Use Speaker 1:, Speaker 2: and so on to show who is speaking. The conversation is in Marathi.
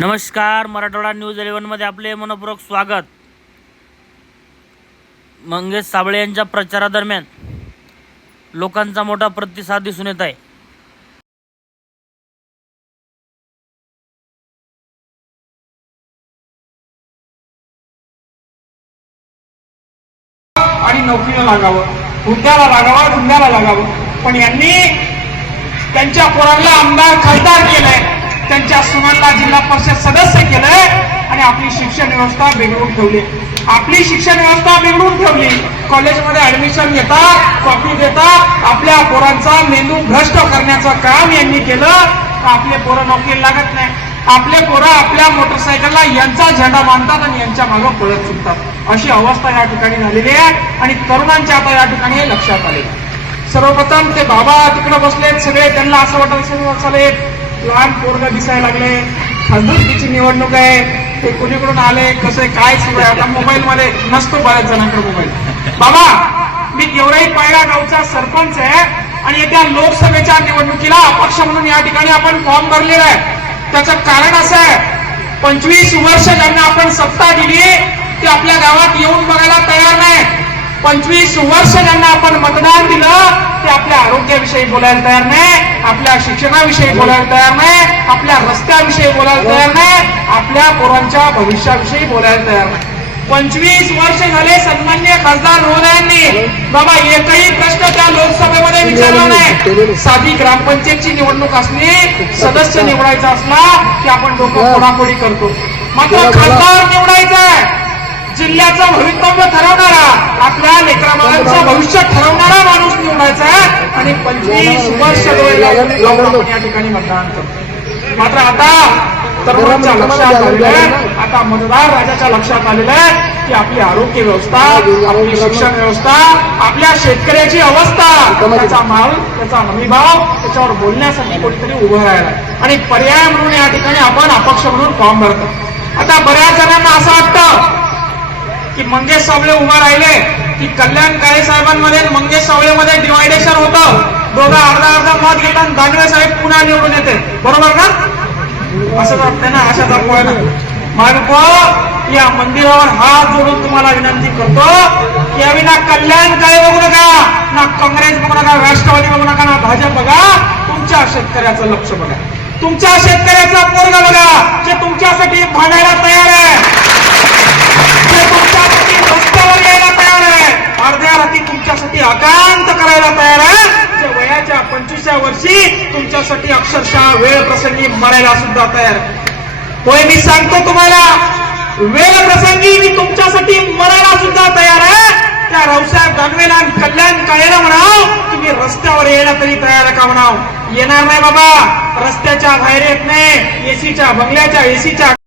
Speaker 1: नमस्कार मराठवाडा न्यूज इलेव्हनमध्ये आपले मनपूर्वक स्वागत. मंगेश साबळे यांच्या प्रचारादरम्यान लोकांचा मोठा प्रतिसाद दिसून येत आहे.
Speaker 2: आणि नोकरीला लागावं हुद्द्याला लागावं धुंद्याला लागावं. पण यांनी त्यांच्या पोरांना आमदार खासदार केलाय. त्यांच्या सुनांना जिल्हा परिषद सदस्य केलंय आणि आपली शिक्षण व्यवस्था बिघडून ठेवली. आपली शिक्षण व्यवस्था बिघडून ठेवली. कॉलेजमध्ये ऍडमिशन घेतात कॉपी देतात. आपल्या पोरांचा मेंदू भ्रष्ट करण्याचं काम यांनी केलं. आपले पोरं नोकरी लागत नाही. आपले पोरं आपल्या मोटरसायकलला यांचा झेंडा बांधतात आणि यांच्या मागं पळत सुटतात. अशी अवस्था या ठिकाणी झालेली आहे आणि तरुणांच्या आता या ठिकाणी हे लक्षात आले. सर्वप्रथम ते बाबा तिकडे बसलेत. सगळे त्यांना असं वाटत असेल लहान पोरगा दिसायला लागले. खासदारकीची निवडणूक आहे. ते कुणीकडून आले? कसं आहे, काय सुरू आहे? आता मोबाईल मध्ये नसतो बऱ्याच जणांकडे मोबाईल. बाबा मी गेवराई पायरा गावचा सरपंच आहे आणि येत्या लोकसभेच्या निवडणुकीला अपक्ष म्हणून या ठिकाणी आपण फॉर्म भरलेला आहे. त्याचं कारण असं आहे पंचवीस वर्ष ज्यांना आपण सत्ता दिली ते आपल्या गावात येऊन बघायला तयार नाही. पंचवीस वर्ष ज्यांना आपण मतदान दिलं ते आपल्या आरोग्याविषयी बोलायला तयार नाही. आपल्या शिक्षणाविषयी बोलायला तयार नाही आपल्या रस्त्याविषयी बोलायला तयार नाही आपल्या पोरांच्या भविष्याविषयी बोलायला तयार नाही. पंचवीस वर्ष झाले सन्मान्य खासदार महोदयांनी. बाबा एकही प्रश्न त्या लोकसभेमध्ये विचारला नाही. साधी ग्रामपंचायतची निवडणूक असली सदस्य निवडायचा असला की आपण डोकं फोडाफोडी करतो. मात्र खासदार निवडायचा आहे जिल्ह्याचं भवितव्य ठरवणारा आपल्या लेकराबाळांचं भविष्य ठरवणारा माणूस निवडायचा आहे आणि पंचवीस वर्ष डोळे लावून लावून आपण या ठिकाणी मतदान करतो मात्र आता तरुणांच्या लक्षात आलेलं आहे. आता मतदार राजाच्या लक्षात आलेलं आहे की आपली आरोग्य व्यवस्था आपली शिक्षण व्यवस्था आपल्या शेतकऱ्याची अवस्था त्याचा माल त्याचा हमीभाव त्याच्यावर बोलण्यासाठी कोणीतरी उभं राहिला आणि पर्याय म्हणून या ठिकाणी आपण अपक्ष म्हणून फॉर्म भरतो आता बऱ्याच जणांना असं वाटतं की मंगेश सावळे उभा राहिले की कल्याण काळे साहेबांमध्ये मंगेश सावळेमध्ये डिवायडेशन होतं. दोघं अर्धा अर्धा मत घेतात. दानवे साहेब पुन्हा निवडून येते. बरोबर ना असं वाटतंय ना अशा दाखवायला मालक या मंदिरावर हात जोडून तुम्हाला विनंती करतो. की आम्ही ना कल्याणकारी बघू नका ना काँग्रेस बघू नका राष्ट्रवादी बघू नका ना भाजप बघा. तुमच्या शेतकऱ्याचं लक्ष बघा. तुमच्या शेतकऱ्याचा पोरगा बघा तुमच्यासाठी अक्षरशः वेळ प्रसंगी मरायला सुद्धा तयार. होय मी सांगतो तुम्हाला वेळ प्रसंगी मी तुमच्यासाठी मरायला सुद्धा तयार आहे. त्या रावसाहेब दानवेला आणि कल्याण काळेला म्हणाव तुम्ही रस्त्यावर यायला तरी तयार का म्हणाव? येणार नाही बाबा रस्त्याच्या बाहेर येत नाही एसीच्या बंगल्याच्या एसीच्या